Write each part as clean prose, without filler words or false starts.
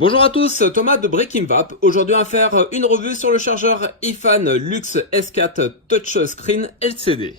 Bonjour à tous, Thomas de Breakingvap. Aujourd'hui on va faire une revue sur le chargeur iFan Lux S4 Touchscreen LCD.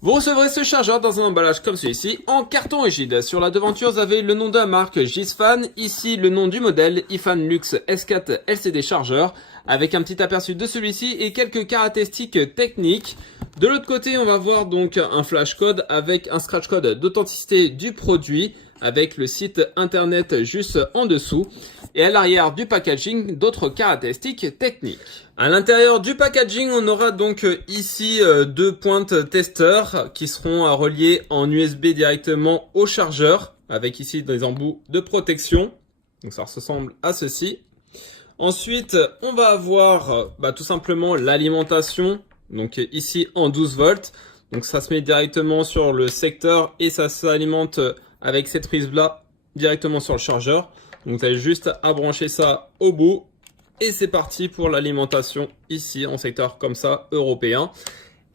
Vous recevrez ce chargeur dans un emballage comme celui-ci, en carton rigide. Sur la devanture, vous avez le nom de la marque Gisfan, ici le nom du modèle iFan Lux S4 LCD chargeur, avec un petit aperçu de celui-ci et quelques caractéristiques techniques. De l'autre côté, on va voir donc un flash code avec un scratch code d'authenticité du produit, avec le site internet juste en dessous. Et à l'arrière du packaging, d'autres caractéristiques techniques. À l'intérieur du packaging, on aura donc ici deux pointes testeurs qui seront reliées en USB directement au chargeur, avec ici des embouts de protection. Donc ça ressemble à ceci. Ensuite, on va avoir tout simplement l'alimentation, donc ici en 12 volts. Donc ça se met directement sur le secteur et ça s'alimente avec cette prise là directement sur le chargeur. Donc vous avez juste à brancher ça au bout et c'est parti pour l'alimentation ici en secteur comme ça européen.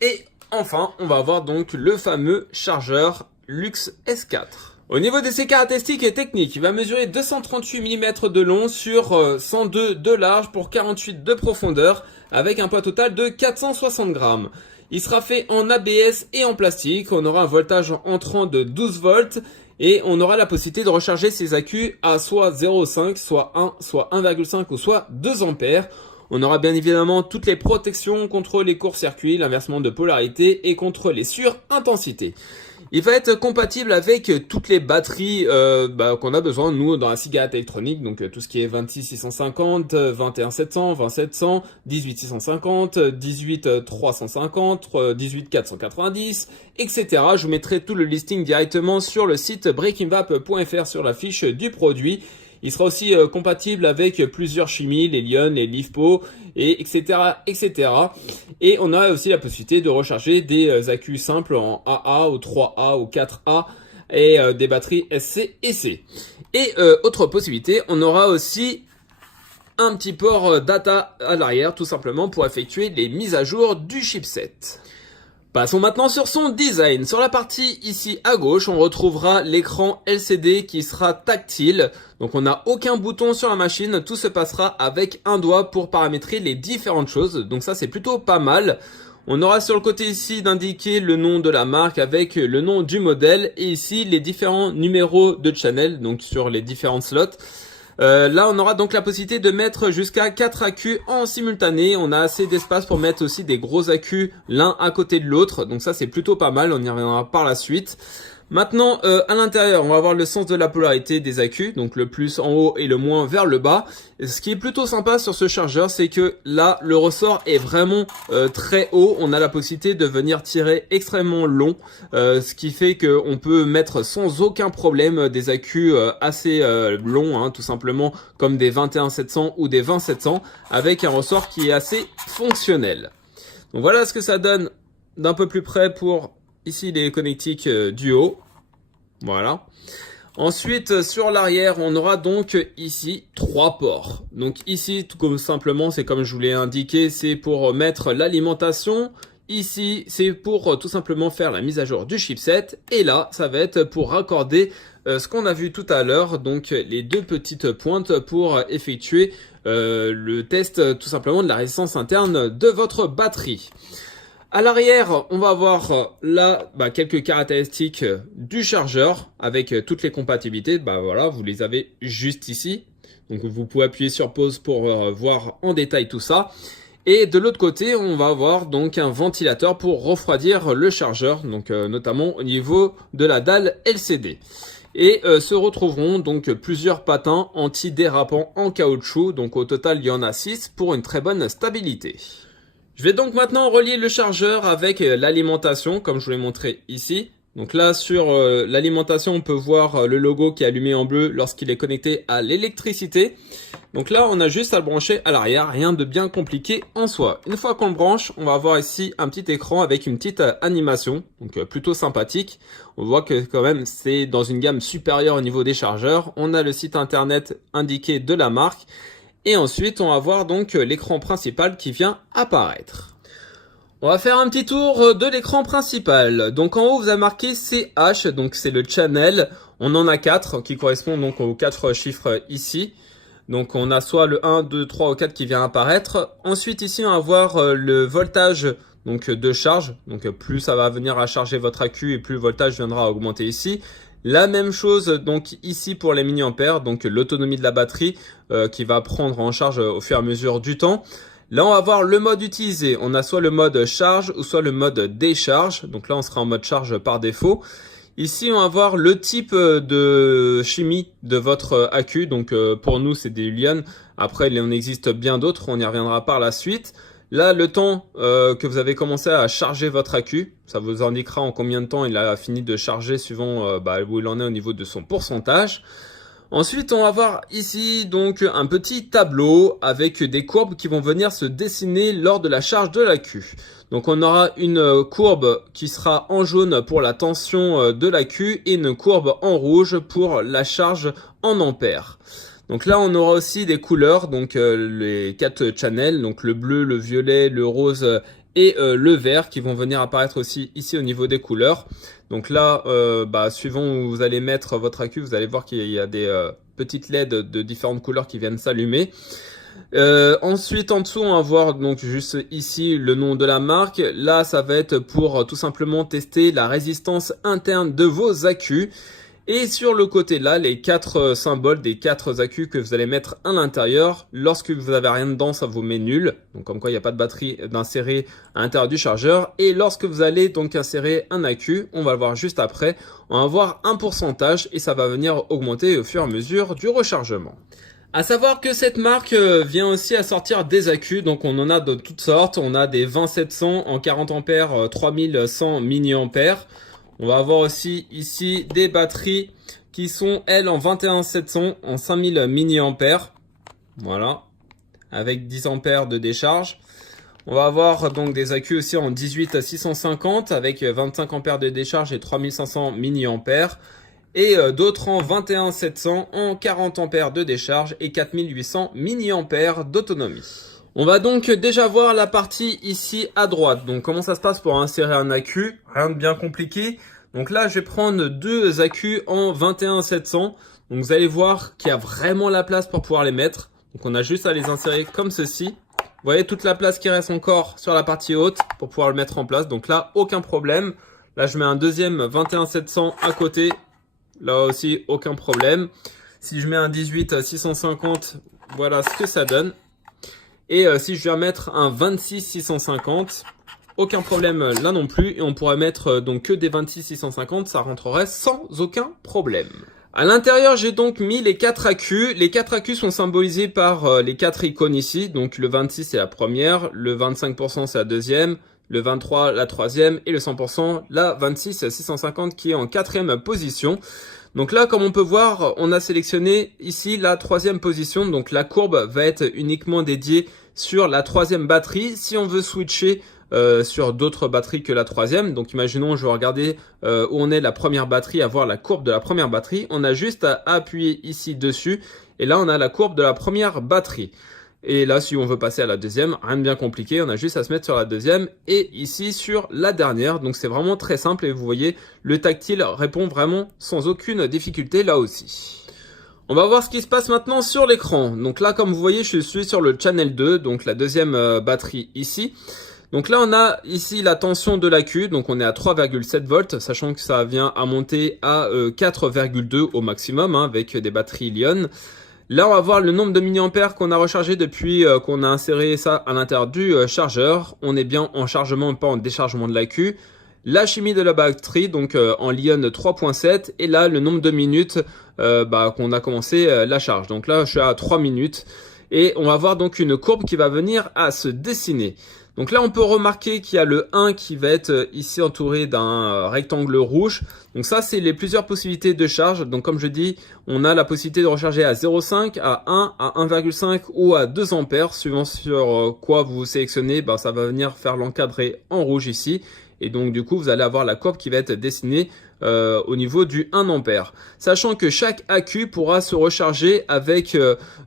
Et enfin on va avoir donc le fameux chargeur Lux S4. Au niveau de ses caractéristiques techniques, il va mesurer 238 mm de long sur 102 de large pour 48 de profondeur avec un poids total de 460 grammes. Il sera fait en ABS et en plastique. On aura un voltage entrant de 12 volts et on aura la possibilité de recharger ses accus à soit 0,5, soit 1, soit 1,5 ou soit 2 ampères. On aura bien évidemment toutes les protections contre les courts-circuits, l'inversement de polarité et contre les surintensités. Il va être compatible avec toutes les batteries qu'on a besoin, nous, dans la cigarette électronique. Donc tout ce qui est 26650, 21700, 20700, 18650, 18350, 18490, etc. Je vous mettrai tout le listing directement sur le site breakingvap.fr sur la fiche du produit. Il sera aussi compatible avec plusieurs chimies, les Lyon, les LiFePO, et etc., etc. Et on a aussi la possibilité de recharger des accus simples en AA ou 3A ou 4A et des batteries SC et C. Et autre possibilité, on aura aussi un petit port data à l'arrière, tout simplement pour effectuer les mises à jour du chipset. Passons maintenant sur son design. Sur la partie ici à gauche, on retrouvera l'écran LCD qui sera tactile. Donc on n'a aucun bouton sur la machine, tout se passera avec un doigt pour paramétrer les différentes choses. Donc ça c'est plutôt pas mal. On aura sur le côté ici d'indiquer le nom de la marque avec le nom du modèle et ici les différents numéros de channel, donc sur les différents slots. Là on aura donc la possibilité de mettre jusqu'à 4 accus en simultané. On a assez d'espace pour mettre aussi des gros accus l'un à côté de l'autre. Donc ça c'est plutôt pas mal, on y reviendra par la suite. Maintenant à l'intérieur on va avoir le sens de la polarité des accus, donc le plus en haut et le moins vers le bas. Et ce qui est plutôt sympa sur ce chargeur, c'est que là le ressort est vraiment très haut. On a la possibilité de venir tirer extrêmement long, ce qui fait qu'on peut mettre sans aucun problème des accus assez longs, hein, tout simplement comme des 21700 ou des 20700 avec un ressort qui est assez fonctionnel. Donc voilà ce que ça donne d'un peu plus près pour ici les connectiques du haut. Voilà. Ensuite, sur l'arrière, on aura donc ici 3 ports. Donc ici, tout comme simplement, c'est comme je vous l'ai indiqué, c'est pour mettre l'alimentation. Ici, c'est pour tout simplement faire la mise à jour du chipset. Et là, ça va être pour raccorder ce qu'on a vu tout à l'heure. Donc les deux petites pointes pour effectuer le test tout simplement de la résistance interne de votre batterie. À l'arrière, on va avoir là quelques caractéristiques du chargeur avec toutes les compatibilités. Voilà, vous les avez juste ici. Donc vous pouvez appuyer sur pause pour voir en détail tout ça. Et de l'autre côté, on va avoir donc un ventilateur pour refroidir le chargeur, donc notamment au niveau de la dalle LCD. Et se retrouveront donc plusieurs patins anti-dérapants en caoutchouc. Donc au total, il y en a 6 pour une très bonne stabilité. Je vais donc maintenant relier le chargeur avec l'alimentation, comme je vous l'ai montré ici. Donc là, sur l'alimentation, on peut voir le logo qui est allumé en bleu lorsqu'il est connecté à l'électricité. Donc là, on a juste à le brancher à l'arrière, rien de bien compliqué en soi. Une fois qu'on le branche, on va avoir ici un petit écran avec une petite animation, donc plutôt sympathique. On voit que quand même, c'est dans une gamme supérieure au niveau des chargeurs. On a le site internet indiqué de la marque. Et ensuite, on va voir donc l'écran principal qui vient apparaître. On va faire un petit tour de l'écran principal. Donc en haut, vous avez marqué CH, donc c'est le channel. On en a 4 qui correspondent donc aux 4 chiffres ici. Donc on a soit le 1, 2, 3 ou 4 qui vient apparaître. Ensuite ici on va voir le voltage donc de charge. Donc plus ça va venir à charger votre accu et plus le voltage viendra à augmenter ici. La même chose donc ici pour les milliampères, donc l'autonomie de la batterie qui va prendre en charge au fur et à mesure du temps. Là, on va voir le mode utilisé. On a soit le mode charge ou soit le mode décharge. Donc là, on sera en mode charge par défaut. Ici, on va voir le type de chimie de votre accu. Donc pour nous, c'est des Li-ion. Après, il en existe bien d'autres. On y reviendra par la suite. Là, le temps que vous avez commencé à charger votre accu, ça vous indiquera en combien de temps il a fini de charger suivant où il en est au niveau de son pourcentage. Ensuite, on va voir ici donc un petit tableau avec des courbes qui vont venir se dessiner lors de la charge de l'accu. Donc on aura une courbe qui sera en jaune pour la tension de l'accu et une courbe en rouge pour la charge en ampères. Donc là, on aura aussi des couleurs, donc les 4 channels, donc le bleu, le violet, le rose et le vert qui vont venir apparaître aussi ici au niveau des couleurs. Donc là, suivant où vous allez mettre votre accu, vous allez voir qu'il y a des petites LED de différentes couleurs qui viennent s'allumer. Ensuite, en dessous, on va voir donc juste ici le nom de la marque. Là, ça va être pour tout simplement tester la résistance interne de vos accus. Et sur le côté là, les 4 symboles des 4 accus que vous allez mettre à l'intérieur. Lorsque vous n'avez rien dedans, ça vous met nul. Donc comme quoi il n'y a pas de batterie d'insérer à l'intérieur du chargeur. Et lorsque vous allez donc insérer un accu, on va le voir juste après, on va voir un pourcentage et ça va venir augmenter au fur et à mesure du rechargement. À savoir que cette marque vient aussi à sortir des accus, donc on en a de toutes sortes. On a des 20700 en 40 ampères, 3100 milliampères. On va avoir aussi ici des batteries qui sont elles en 21700 en 5000 milliampères. Voilà, avec 10 ampères de décharge. On va avoir donc des accus aussi en 18650 avec 25 ampères de décharge et 3500 milliampères. Et d'autres en 21700 en 40 ampères de décharge et 4800 milliampères d'autonomie. On va donc déjà voir la partie ici à droite. Donc comment ça se passe pour insérer un accu? Rien de bien compliqué. Donc là, je vais prendre 2 accus en 21700. Donc vous allez voir qu'il y a vraiment la place pour pouvoir les mettre. Donc on a juste à les insérer comme ceci. Vous voyez toute la place qui reste encore sur la partie haute pour pouvoir le mettre en place. Donc là, aucun problème. Là, je mets un deuxième 21700 à côté. Là aussi, aucun problème. Si je mets un 18650, voilà ce que ça donne. Et si je viens mettre un 26650, aucun problème là non plus. Et on pourrait mettre donc que des 26650, ça rentrerait sans aucun problème. À l'intérieur, j'ai donc mis les 4 accus. Les 4 accus sont symbolisés par les 4 icônes ici. Donc le 26 c'est la première, le 25% c'est la deuxième, le 23 la troisième et le 100% la 26650 qui est en 4e position. Donc là, comme on peut voir, on a sélectionné ici la 3e position. Donc la courbe va être uniquement dédiée sur la 3e batterie. Si on veut switcher sur d'autres batteries que la 3e, donc imaginons je vais regarder où on est la première batterie, à voir la courbe de la première batterie. On a juste à appuyer ici dessus et là on a la courbe de la première batterie. Et là, si on veut passer à la deuxième, rien de bien compliqué, on a juste à se mettre sur la deuxième et ici sur la dernière. Donc c'est vraiment très simple et vous voyez, le tactile répond vraiment sans aucune difficulté là aussi. On va voir ce qui se passe maintenant sur l'écran. Donc là, comme vous voyez, je suis sur le channel 2, donc la deuxième batterie ici. Donc là, on a ici la tension de l'accu, donc on est à 3,7 volts, sachant que ça vient à monter à 4,2 au maximum avec des batteries Li-ion. Là, on va voir le nombre de milliampères qu'on a rechargé depuis qu'on a inséré ça à l'intérieur du chargeur. On est bien en chargement, pas en déchargement de l'accu. La chimie de la batterie, donc en Li-ion 3.7. Et là, le nombre de minutes qu'on a commencé la charge. Donc là, je suis à 3 minutes. Et on va voir donc une courbe qui va venir à se dessiner. Donc là, on peut remarquer qu'il y a le 1 qui va être ici entouré d'un rectangle rouge. Donc ça, c'est les plusieurs possibilités de charge. Donc comme je dis, on a la possibilité de recharger à 0,5, à 1, à 1,5 ou à 2 ampères. Suivant sur quoi vous sélectionnez, ça va venir faire l'encadré en rouge ici. Et donc du coup, vous allez avoir la courbe qui va être dessinée au niveau du 1 ampère. Sachant que chaque accu pourra se recharger avec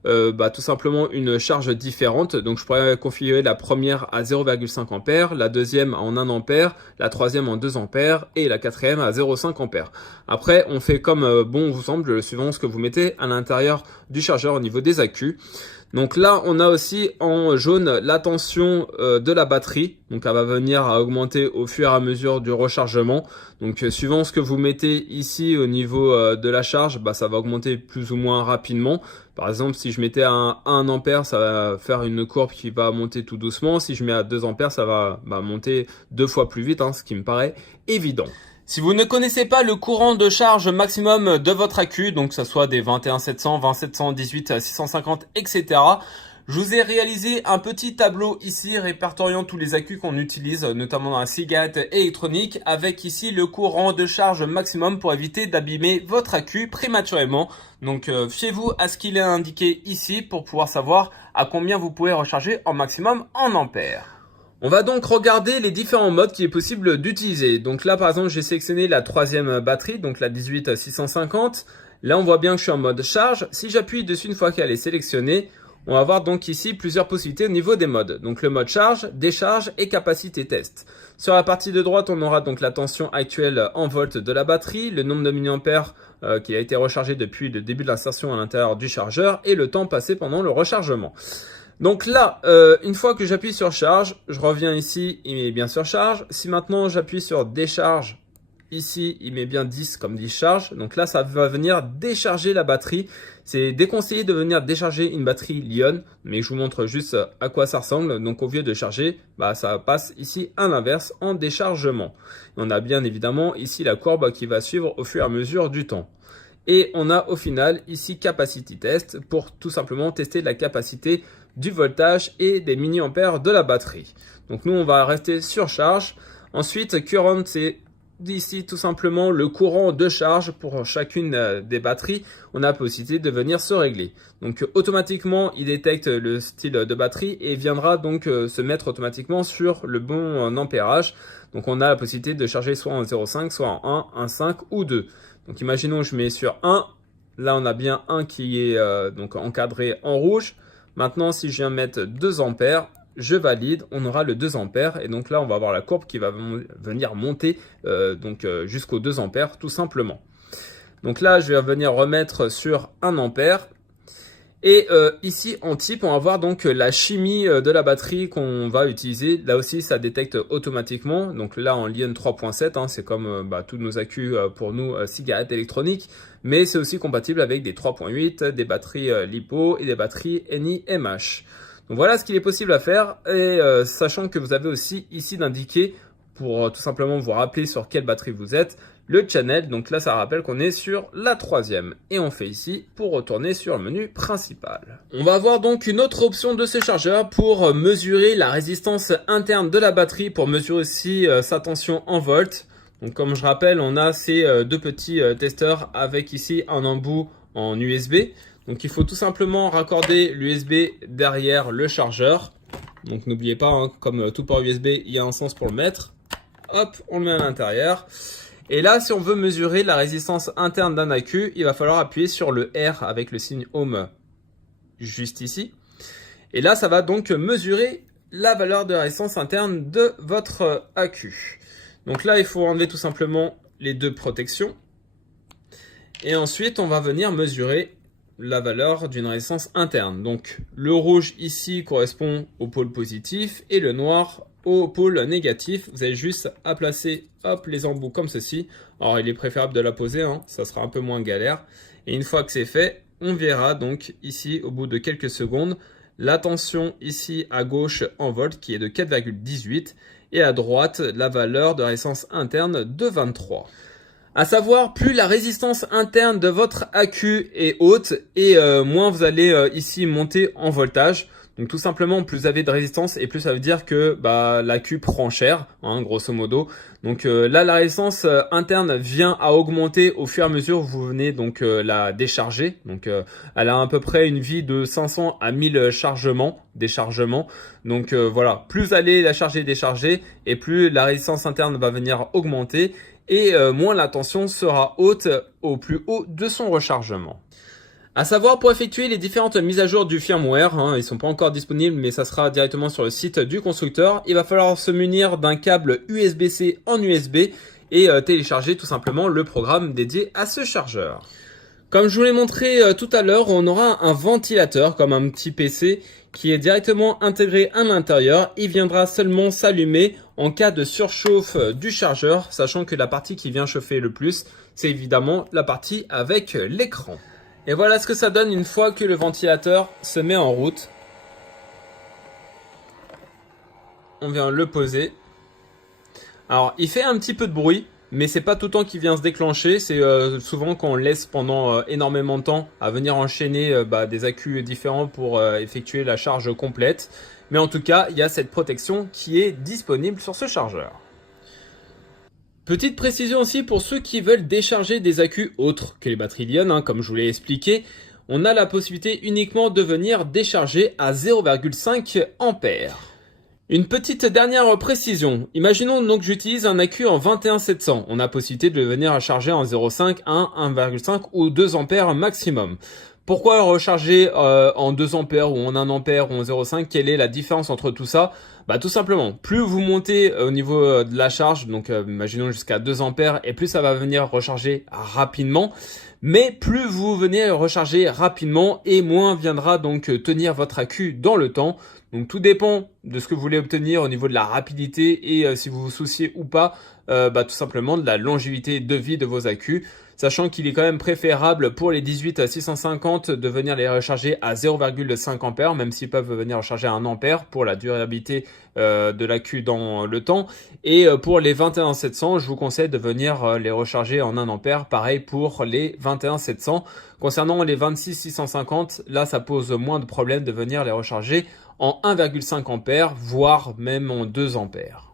tout simplement une charge différente. Donc je pourrais configurer la première à 0,5 ampère, la deuxième en 1 ampère, la troisième en 2 ampères et la quatrième à 0,5 ampères. Après, on fait comme bon vous semble, suivant ce que vous mettez à l'intérieur du chargeur au niveau des accus. Donc là, on a aussi en jaune la tension de la batterie. Donc elle va venir à augmenter au fur et à mesure du rechargement. Donc suivant ce que vous mettez ici au niveau de la charge, ça va augmenter plus ou moins rapidement. Par exemple, si je mettais à 1 ampère, ça va faire une courbe qui va monter tout doucement. Si je mets à 2 ampères, ça va monter 2 fois plus vite, ce qui me paraît évident. Si vous ne connaissez pas le courant de charge maximum de votre accu, donc que ce soit des 21700, 20700, 18, 650, etc., je vous ai réalisé un petit tableau ici répertoriant tous les accus qu'on utilise, notamment dans la cigarette électronique, avec ici le courant de charge maximum pour éviter d'abîmer votre accu prématurément. Donc fiez-vous à ce qu'il est indiqué ici pour pouvoir savoir à combien vous pouvez recharger en maximum en ampères. On va donc regarder les différents modes qu'il est possible d'utiliser. Donc là, par exemple, j'ai sélectionné la troisième batterie, donc la 18650. Là, on voit bien que je suis en mode charge. Si j'appuie dessus une fois qu'elle est sélectionnée, on va voir donc ici plusieurs possibilités au niveau des modes. Donc le mode charge, décharge et capacité test. Sur la partie de droite, on aura donc la tension actuelle en volts de la batterie, le nombre de milliampères qui a été rechargé depuis le début de l'insertion à l'intérieur du chargeur et le temps passé pendant le rechargement. Donc là, une fois que j'appuie sur charge, je reviens ici, il met bien sur charge. Si maintenant j'appuie sur décharge, ici il met bien 10 comme discharge. Donc là, ça va venir décharger la batterie. C'est déconseillé de venir décharger une batterie Li-ion, mais je vous montre juste à quoi ça ressemble. Donc au lieu de charger, ça passe ici à l'inverse en déchargement. Et on a bien évidemment ici la courbe qui va suivre au fur et à mesure du temps. Et on a au final ici Capacity Test pour tout simplement tester la capacité du voltage et des milliampères de la batterie. Donc nous on va rester sur charge. Ensuite Current, c'est ici tout simplement le courant de charge pour chacune des batteries. On a la possibilité de venir se régler. Donc automatiquement il détecte le style de batterie et viendra donc se mettre automatiquement sur le bon ampérage. Donc on a la possibilité de charger soit en 0,5, soit en 1, 1,5 ou 2. Donc imaginons que je mets sur 1, là on a bien 1 qui est donc encadré en rouge. Maintenant si je viens mettre 2 ampères, je valide, on aura le 2 ampères et donc là on va avoir la courbe qui va venir monter jusqu'aux 2 ampères tout simplement. Donc là je vais venir remettre sur 1 ampère. Et ici en type, on va voir donc la chimie de la batterie qu'on va utiliser. Là aussi, ça détecte automatiquement. Donc là en Li-ion 3.7, c'est comme tous nos accus pour nous cigarettes électroniques. Mais c'est aussi compatible avec des 3.8, des batteries LiPo et des batteries NiMH. Donc voilà ce qu'il est possible à faire. Et sachant que vous avez aussi ici d'indiquer, pour tout simplement vous rappeler sur quelle batterie vous êtes, le channel. Donc là ça rappelle qu'on est sur la troisième et on fait ici pour retourner sur le menu principal. On va avoir donc une autre option de ce chargeur pour mesurer la résistance interne de la batterie, pour mesurer aussi sa tension en volts. Donc comme je rappelle, on a ces deux petits testeurs avec ici un embout en USB. Donc il faut tout simplement raccorder l'USB derrière le chargeur. Donc n'oubliez pas, comme tout port USB, il y a un sens pour le mettre. Hop, on le met à l'intérieur. Et là, si on veut mesurer la résistance interne d'un accu, il va falloir appuyer sur le R avec le signe Ohm juste ici. Et là, ça va donc mesurer la valeur de résistance interne de votre accu. Donc là, il faut enlever tout simplement les deux protections. Et ensuite, on va venir mesurer la valeur d'une résistance interne. Donc le rouge ici correspond au pôle positif et le noir au pôle négatif. Vous avez juste à placer les embouts comme ceci. Alors il est préférable de la poser, ça sera un peu moins galère. Et une fois que c'est fait, on verra donc ici au bout de quelques secondes la tension ici à gauche en volts qui est de 4,18 et à droite la valeur de résistance interne de 23. À savoir, plus la résistance interne de votre accu est haute et moins vous allez ici monter en voltage. Donc tout simplement, plus vous avez de résistance et plus ça veut dire que l'accu prend cher, hein, grosso modo. Donc là, la résistance interne vient à augmenter au fur et à mesure où vous venez donc la décharger. Donc elle a à peu près une vie de 500 à 1000 déchargements. Donc voilà, plus vous allez la charger, décharger, et plus la résistance interne va venir augmenter, et moins la tension sera haute au plus haut de son rechargement. À savoir, pour effectuer les différentes mises à jour du firmware, hein, ils sont pas encore disponibles, mais ça sera directement sur le site du constructeur. Il va falloir se munir d'un câble USB-C en USB et télécharger tout simplement le programme dédié à ce chargeur. Comme je vous l'ai montré tout à l'heure, on aura un ventilateur comme un petit PC qui est directement intégré à l'intérieur. Il viendra seulement s'allumer en cas de surchauffe du chargeur, sachant que la partie qui vient chauffer le plus, c'est évidemment la partie avec l'écran. Et voilà ce que ça donne une fois que le ventilateur se met en route. On vient le poser. Alors, il fait un petit peu de bruit, mais c'est pas tout le temps qu'il vient se déclencher. C'est souvent quand on laisse pendant énormément de temps à venir enchaîner des accus différents pour effectuer la charge complète. Mais en tout cas, il y a cette protection qui est disponible sur ce chargeur. Petite précision aussi pour ceux qui veulent décharger des accus autres que les batteries Li-ion, hein, comme je vous l'ai expliqué, on a la possibilité uniquement de venir décharger à 0,5 ampères. Une petite dernière précision. Imaginons donc que j'utilise un accu en 21700. On a possibilité de venir charger en 0,5, 1, 1,5 ou 2 ampères maximum. Pourquoi recharger en 2 ampères ou en 1 ampère ou en 0,5? Quelle est la différence entre tout ça? Tout simplement, plus vous montez au niveau de la charge, donc imaginons jusqu'à 2 ampères, et plus ça va venir recharger rapidement. Mais plus vous venez recharger rapidement, et moins viendra donc tenir votre accu dans le temps. Donc tout dépend de ce que vous voulez obtenir au niveau de la rapidité et si vous vous souciez ou pas tout simplement de la longévité de vie de vos accus. Sachant qu'il est quand même préférable pour les 18650 de venir les recharger à 0,5 ampères, même s'ils peuvent venir recharger à 1 ampère pour la durabilité de l'accu dans le temps. Et pour les 21700, je vous conseille de venir les recharger en 1 ampère, pareil pour les 21700. Concernant les 26650, là ça pose moins de problèmes de venir les recharger en 1,5 ampères, voire même en 2 ampères.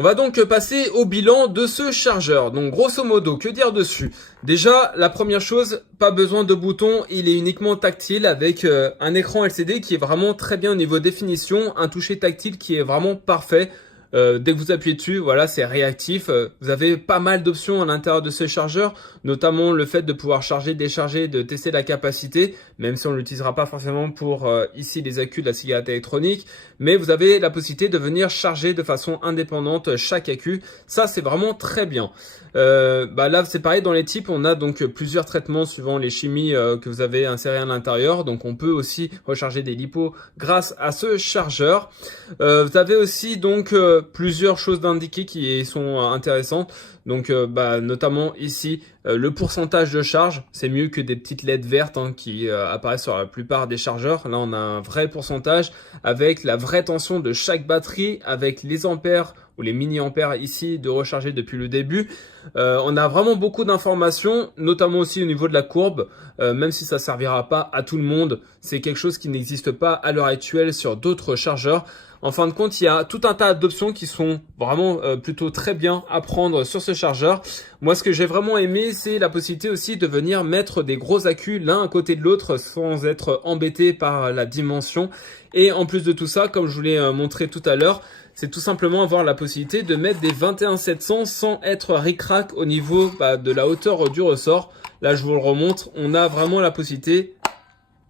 On va donc passer au bilan de ce chargeur. Donc grosso modo, que dire dessus? Déjà, la première chose, pas besoin de boutons, il est uniquement tactile avec un écran LCD qui est vraiment très bien au niveau définition, un toucher tactile qui est vraiment parfait. Dès que vous appuyez dessus, voilà, c'est réactif. Vous avez pas mal d'options à l'intérieur de ce chargeur, notamment le fait de pouvoir charger, décharger, de tester la capacité, même si on ne l'utilisera pas forcément pour ici les accus de la cigarette électronique, mais vous avez la possibilité de venir charger de façon indépendante chaque accu. Ça, c'est vraiment très bien. Là, c'est pareil dans les types, on a donc plusieurs traitements suivant les chimies que vous avez insérées à l'intérieur. Donc, on peut aussi recharger des lipos grâce à ce chargeur. Vous avez aussi donc plusieurs choses d'indiquer qui sont intéressantes. Donc notamment ici le pourcentage de charge, c'est mieux que des petites LED vertes qui apparaissent sur la plupart des chargeurs. Là on a un vrai pourcentage avec la vraie tension de chaque batterie, avec les ampères ou les mini-ampères ici de recharger depuis le début. On a vraiment beaucoup d'informations, notamment aussi au niveau de la courbe, même si ça ne servira pas à tout le monde. C'est quelque chose qui n'existe pas à l'heure actuelle sur d'autres chargeurs. En fin de compte, il y a tout un tas d'options qui sont vraiment plutôt très bien à prendre sur ce chargeur. Moi, ce que j'ai vraiment aimé, c'est la possibilité aussi de venir mettre des gros accus l'un à côté de l'autre sans être embêté par la dimension. Et en plus de tout ça, comme je vous l'ai montré tout à l'heure, c'est tout simplement avoir la possibilité de mettre des 21700 sans être ric-rac au niveau de la hauteur du ressort. Là, je vous le remontre, on a vraiment la possibilité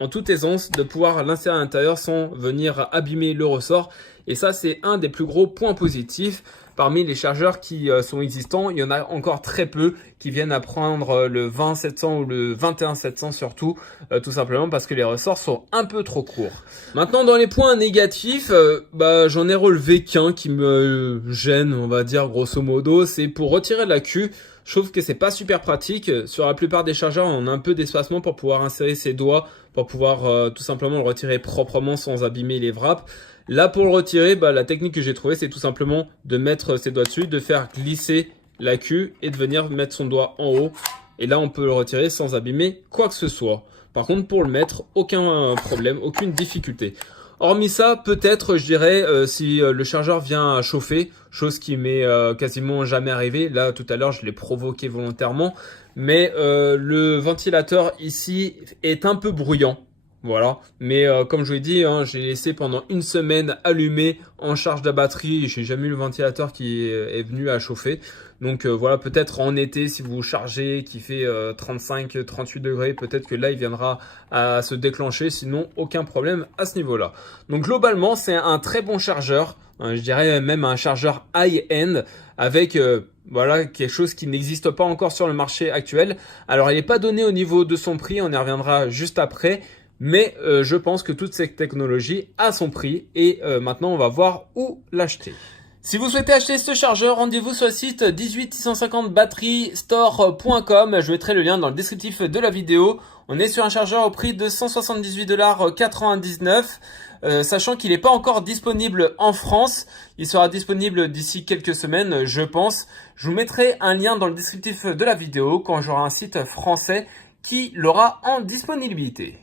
en toute aisance de pouvoir l'insérer à l'intérieur sans venir abîmer le ressort. Et ça, c'est un des plus gros points positifs. Parmi les chargeurs qui sont existants, il y en a encore très peu qui viennent à prendre le 20700 ou le 21700 surtout, tout simplement parce que les ressorts sont un peu trop courts. Maintenant, dans les points négatifs, j'en ai relevé qu'un qui me gêne, on va dire grosso modo, c'est pour retirer l'accu. Je trouve que c'est pas super pratique. Sur la plupart des chargeurs, on a un peu d'espacement pour pouvoir insérer ses doigts, pour pouvoir tout simplement le retirer proprement sans abîmer les wraps. Là, pour le retirer, la technique que j'ai trouvée, c'est tout simplement de mettre ses doigts dessus, de faire glisser l'accu et de venir mettre son doigt en haut. Et là, on peut le retirer sans abîmer quoi que ce soit. Par contre, pour le mettre, aucun problème, aucune difficulté. Hormis ça, peut-être, je dirais, si le chargeur vient à chauffer, chose qui m'est quasiment jamais arrivée. Là, tout à l'heure, je l'ai provoqué volontairement. Mais le ventilateur ici est un peu bruyant. Voilà. Mais comme je vous l'ai dit, hein, j'ai laissé pendant une semaine allumé en charge de la batterie. J'ai jamais eu le ventilateur qui est venu à chauffer. Donc voilà, peut-être en été, si vous chargez, qui fait 35-38 degrés, peut-être que là, il viendra à se déclencher. Sinon, aucun problème à ce niveau-là. Donc globalement, c'est un très bon chargeur. Je dirais même un chargeur high-end avec voilà, quelque chose qui n'existe pas encore sur le marché actuel. Alors, il n'est pas donné au niveau de son prix, on y reviendra juste après. Mais je pense que toute cette technologie a son prix et maintenant, on va voir où l'acheter. Si vous souhaitez acheter ce chargeur, rendez-vous sur le site 18650batteriestore.com. Je mettrai le lien dans le descriptif de la vidéo. On est sur un chargeur au prix de 178,99 $, sachant qu'il n'est pas encore disponible en France. Il sera disponible d'ici quelques semaines, je pense. Je vous mettrai un lien dans le descriptif de la vidéo quand j'aurai un site français qui l'aura en disponibilité.